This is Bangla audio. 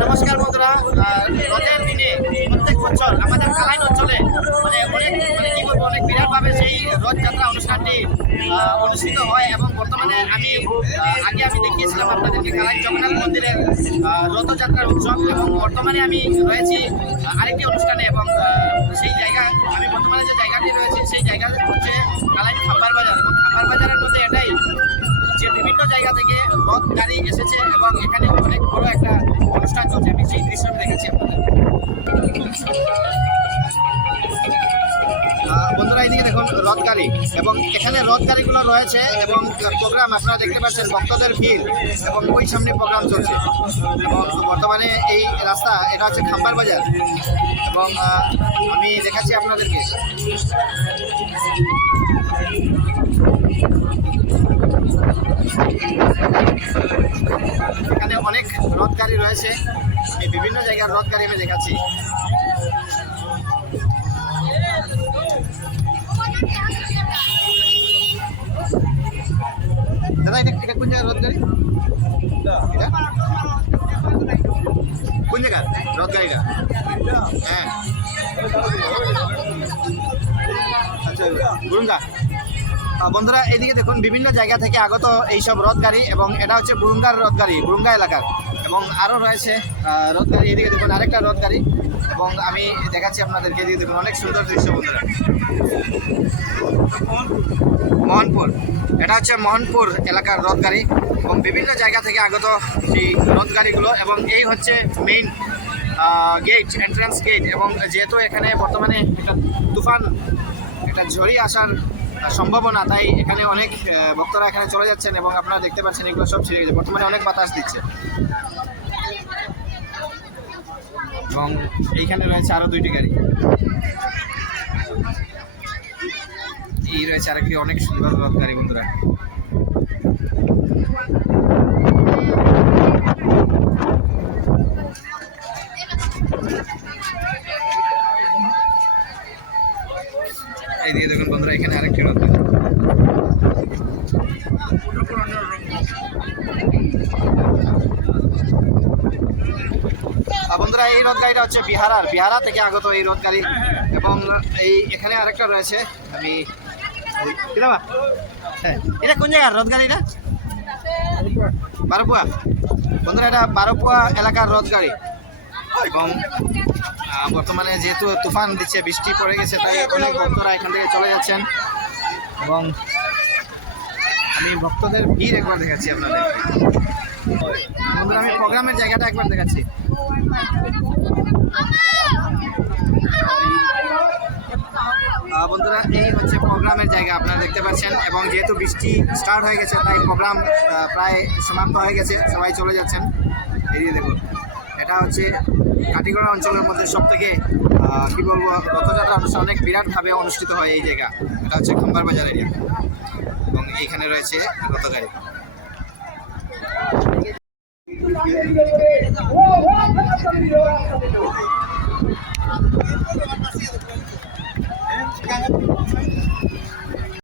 নমস্কার বন্ধুরা, রথের দিনে প্রত্যেক বছর আমাদের কালাইন অঞ্চলে কি বলবো, অনেক বিরাটভাবে সেই রথযাত্রা অনুষ্ঠানটি অনুষ্ঠিত হয়। এবং বর্তমানে আগে আমি দেখিয়েছিলাম আপনাদেরকে কালাইন জগন্নাথ মন্দিরের রথযাত্রার উৎসব, এবং বর্তমানে আমি রয়েছি আরেকটি অনুষ্ঠানে। এবং আমি বর্তমানে যে জায়গাটি রয়েছে সেই জায়গা হচ্ছে কালাইন খাম্বার বাজার। এবং খাম্বার বাজারের মধ্যে এটাই যে বিভিন্ন জায়গা থেকে রথ গাড়ি এসেছে এবং এখানে অনেক বড় একটা অনুষ্ঠান চলছে। আমি সেই দৃশ্য দেখেছি আপনাদের। বন্ধুরা, এইদিকে দেখুন রথ গাড়ি, এবং এখানে রথ গাড়িগুলো রয়েছে এবং প্রোগ্রাম আপনারা দেখতে পাচ্ছেন, ভক্তদের ভিড় এবং ওই সামনে প্রোগ্রাম চলছে। এবং বর্তমানে এই রাস্তা, এটা হচ্ছে খাম্বার বাজার, এবং আমি দেখাচ্ছি আপনাদেরকে। এখানে অনেক রথ গাড়ি রয়েছে, এই বিভিন্ন জায়গার রথ গাড়ি আমি দেখাচ্ছি। দাদা, এটা কোন জায়গার রথ গাড়ি? কোন জায়গার রথ গাড়িটা? হ্যাঁ, আচ্ছা, গুরুঙ্গা। বন্ধুরা, এইদিকে দেখুন বিভিন্ন জায়গা থেকে আগত এইসব রথ গাড়ি, এবং এটা হচ্ছে বুরুঙ্গার রথ গাড়ি, বুরুঙ্গা এলাকার। এবং আরও রয়েছে রথ গাড়ি। এদিকে দেখুন আরেকটা রথ গাড়ি, এবং আমি দেখাচ্ছি আপনাদেরকে। এদিকে দেখুন অনেক সুন্দর দৃশ্য বন্ধুরা। মোহনপুর, এটা হচ্ছে মোহনপুর এলাকার রথ গাড়ি, এবং বিভিন্ন জায়গা থেকে আগত এই রথ গাড়িগুলো। এবং এই হচ্ছে মেইন গেট, এন্ট্রান্স গেট। এবং যেহেতু এখানে বর্তমানে একটা ঝড়ি আসার সম্ভাবনা, তাই এখানে অনেক ভক্তরা এখানে চলে যাচ্ছেন। এবং আপনারা দেখতে পাচ্ছেন এগুলো সব ছিঁড়ে গেছে, বর্তমানে অনেক বাতাস দিচ্ছে। এবং এইখানে রয়েছে আরও দুইটি গাড়ি। এই রয়েছে আরেকটি অনেক সুন্দর রথ গাড়ি বন্ধুরা। এইদিকে দেখুন বন্ধুরা, এখানে আরেকটি রথ গাড়ি। বন্ধুরা, এই রথ গাড়িটা হচ্ছে বিহারা থেকে আগত এই রথ গাড়ি। এবং এখানে আরেকটা রয়েছে। আমি হ্যাঁ, এটা কোন জায়গার রথ গাড়িটা? বারোপুয়া। বন্ধুরা, এটা বারোপুয়া এলাকার রথ গাড়ি। এবং বর্তমানে যেহেতু তুফান দিচ্ছে, বৃষ্টি পড়ে গেছে, তাই অনেক ভক্তরা এখান থেকে চলে যাচ্ছেন। এবং আমি ভক্তদের ভিড় একবার দেখাচ্ছি আপনাদের। বন্ধুরা, আমি প্রোগ্রামের জায়গাটা একবার দেখাচ্ছি। বন্ধুরা, এই হচ্ছে প্রোগ্রামের জায়গা, আপনারা দেখতে পাচ্ছেন। এবং যেহেতু বৃষ্টি স্টার্ট হয়ে গেছে, তাই প্রোগ্রাম প্রায় সমাপ্ত হয়ে গেছে, সবাই চলে যাচ্ছেন। এদিকে দেখুন, এটা হচ্ছে কাটিগড়া অঞ্চলের মধ্যে সবথেকে কী বলবো, রথযাত্রা অনুষ্ঠান অনেক বিরাটভাবে অনুষ্ঠিত হয় এই জায়গা। এটা হচ্ছে খাম্বার বাজার এরিয়া, এবং এইখানে রয়েছে রথ গাড়ি।